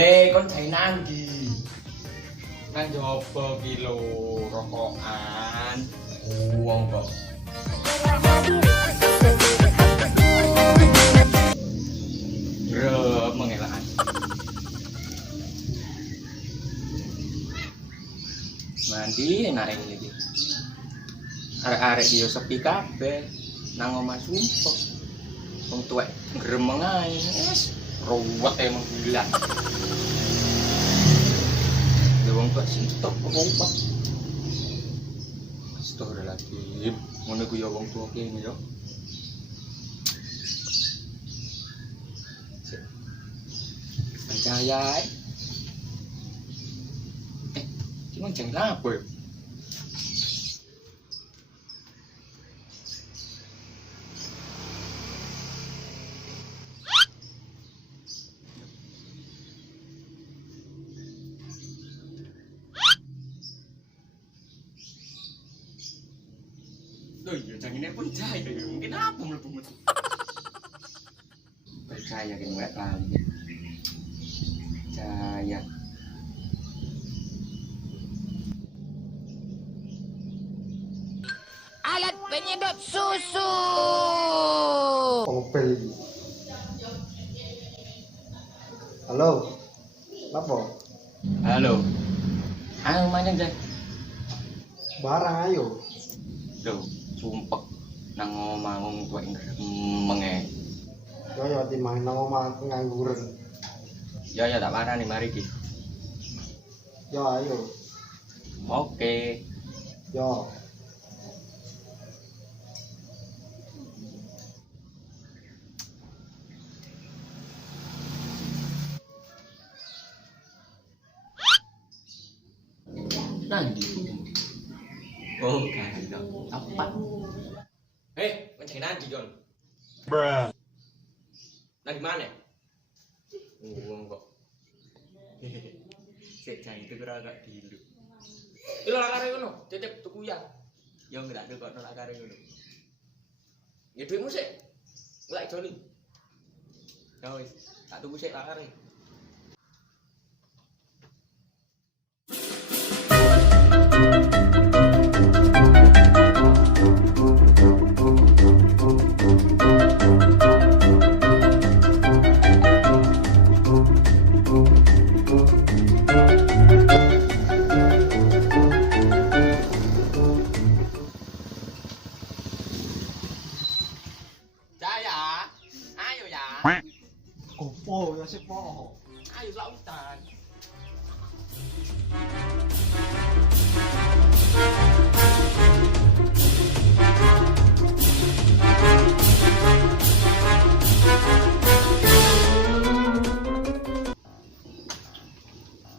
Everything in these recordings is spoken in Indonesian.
Le kon jai nang ndi? Nang jopo ki lho rokokan. Wong kok. Bro, mengelaan. Mandi enak ini iki. Arek-arek yo sepi kabeh nang omah sumpah. Wong tuwek gremeng ae. Wis ruwet emang bulan. Ya wong tuwek sintok kok ruwet. Astagfirullahaladzim. Ngono ku ya wong tuwa kene yo. Percaya cuman jangan apa ya? Loh iya jangan pun jahit ya, mungkin apa melebu-melebu. Percaya kan nggak kali. Percaya. Alat penyedot susu. Opel. Halo. Apa? Halo. Ayo manjang Jay. Barang ayo. Loh, sumpek nang omah wong tuwek gremeng. Yo timang nang omah pengangguran. Ya tak parani mari ki. Yo ayo. Oke. Yo. Nanti. Oh, kan. Apa? Mencari nanti, Jon. Bruh. Nah, di mana? Wong kok. Sik jan itu kira agak dilu. Iki lho lakare ngono, titip tuku ya. Ya nggak ada kok lakare ngono. Ya duitmu sik. Lek Joni. Ya wis, tak tuku sik lakare. Jaya, ayo ya. Opo ya sik po. Ayo lautan.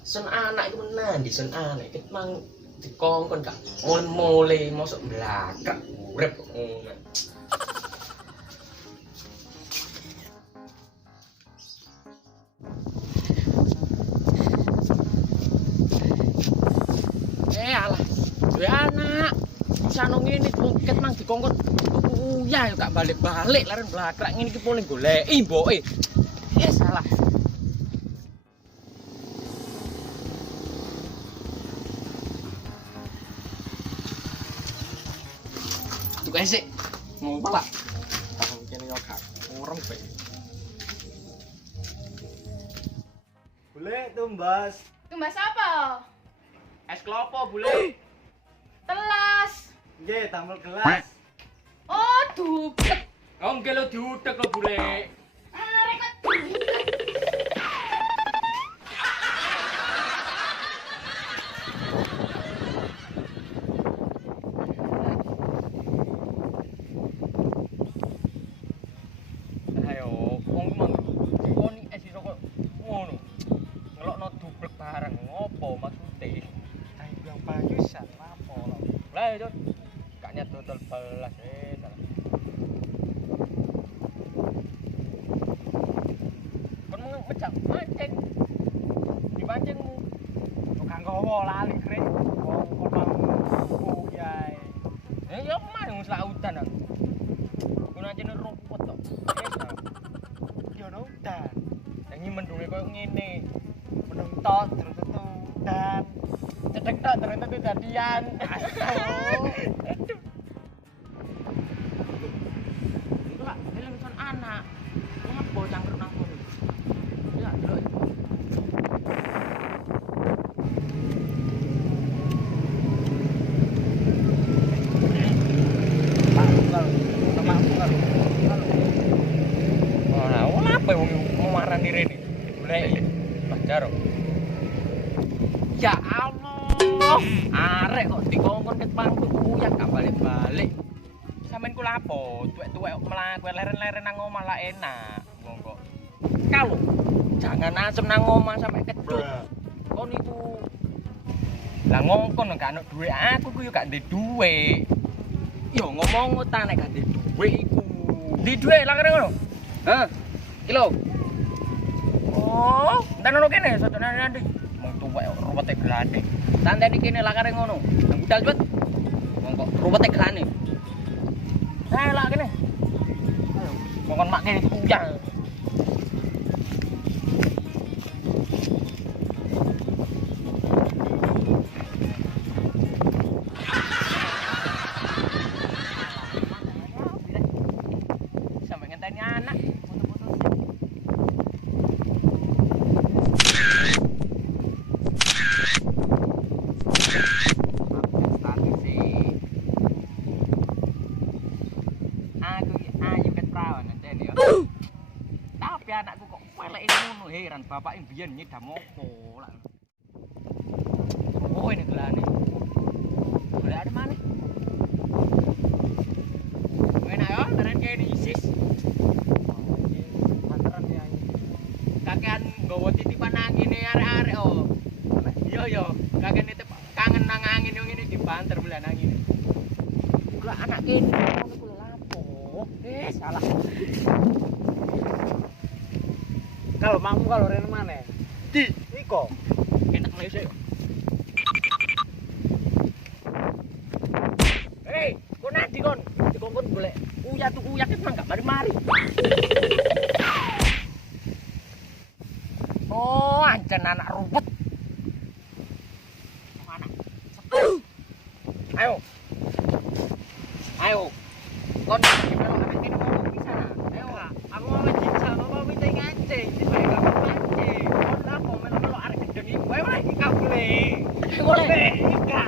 Sen anak itu menan di sen anak itu mang dikongkon gak mole mosok blakak urip kok ngono. Alah, duwe anak. Bisa nang ngene ket mang dikongkon ya gak balik-balik laren blakrak ngene iki paling goleki mboke. Salah. Tuh sih, ngopo lah. Tahu kene yo gak urem bae. Bule tumbas. Tumbas apa? Es klopo, Bule. Telas. Nggih, tambel gelas. Oh, dupet. Oh, nggih lo diutek lo, Bule. Arek kok. Ayo, wong mang dikoni es iso kok ngono. Ngelokno dublek barang ngopo maksude? Ayo yang payusan apa lho. Lah yo, gak nyet total belas salah. Kon mau mecak mancing. Dipancingmu. Tukang gowo lali krik. Wong mau yae. Yo mah wis lautan aku. Kun ajene rumput to. Yo udan. Yang mendunge koyo ngene. tok terus tentu dan cedek tok terus tentu jadian. Iku lak eling son anak. Ngopo cangkruk nang kono? Ya, delok. Pak Bukan, sama Bukan. Ora apa wong marani rene. Goleki. Mas Jaro. Ya Allah. Arek kok dikongkon ket pangku kuyak gak balik-balik. Sampeyan ku lapo? Tuwek-tuwek mlaku leren-leren nang omah lah enak. Monggo. Kalau jangan asem nang omah sampai kecut. Kon itu Lah ngongkon gak ono duwe aku ku yo gak ndek duwe. yo ngomong utang nek gak duwe iku. Di duwe lah kene ngono. Hah? Kilo. Oh, ndan ono kene sotone nanti. Mong tuwek ruwete glane. Tanteni kene lah kare ngono. Nang budal cepet. Mongko ruwete gelane. Lah kene. Ngongkon mak kene kuyang. Sampai ngenteni anak putus-putus. Aku iki ayu ket prawan ngenteni yo. Tapi anakku kok peleke ngono heran bapake mbiyen nyedam opo lak. Oh ini gelane. Boleh ada mana? Enak ya, teren kene isis. Manteran ya. Kakean nggawa titipan angin arek-arek oh. Iya yo, kakean nitip kangen nang angin yo ngene dibanter bulan angin. Kula anak kene ngono kula lapo. Salah. Kalau mangmu kalau rene mana? Di iko. Enak lho sik. Hei, kon nanti kon. Dikongkon golek uyah tuku uyah ket mangga mari-mari. Oh, ancen anak rumput. Anak. Ayo. Ayo. Kon gimana anak kene ngomong bisa. Ayo, aku mau mencicil, mau minta ngancing, dibalik kamu mancing. Kon apa melo-melo arek gedeng iku. Ayo lagi kabule. Golek. Ika.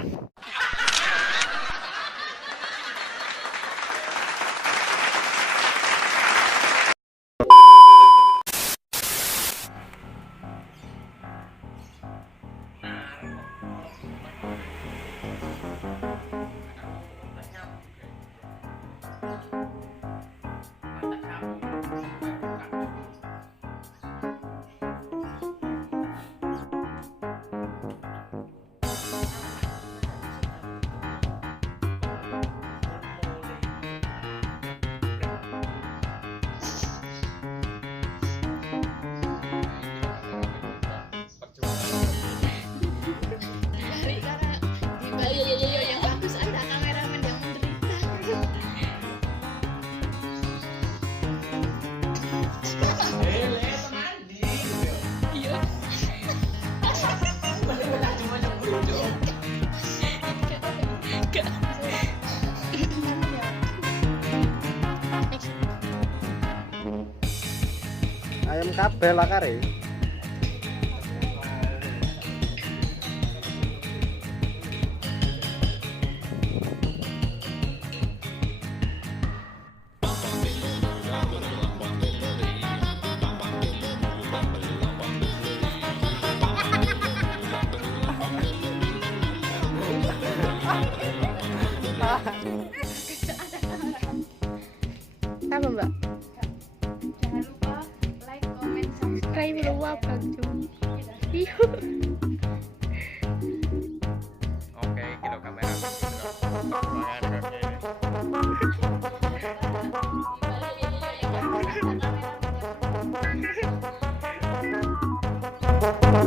Yang bagus ada kameramen yang menderita. Iya. Ayam kabel lah kare. Apa Mbak? Jangan lupa like, comment, subscribe, lupa Bang Jum. Iya. Oke, kilo kamera.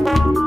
Iya.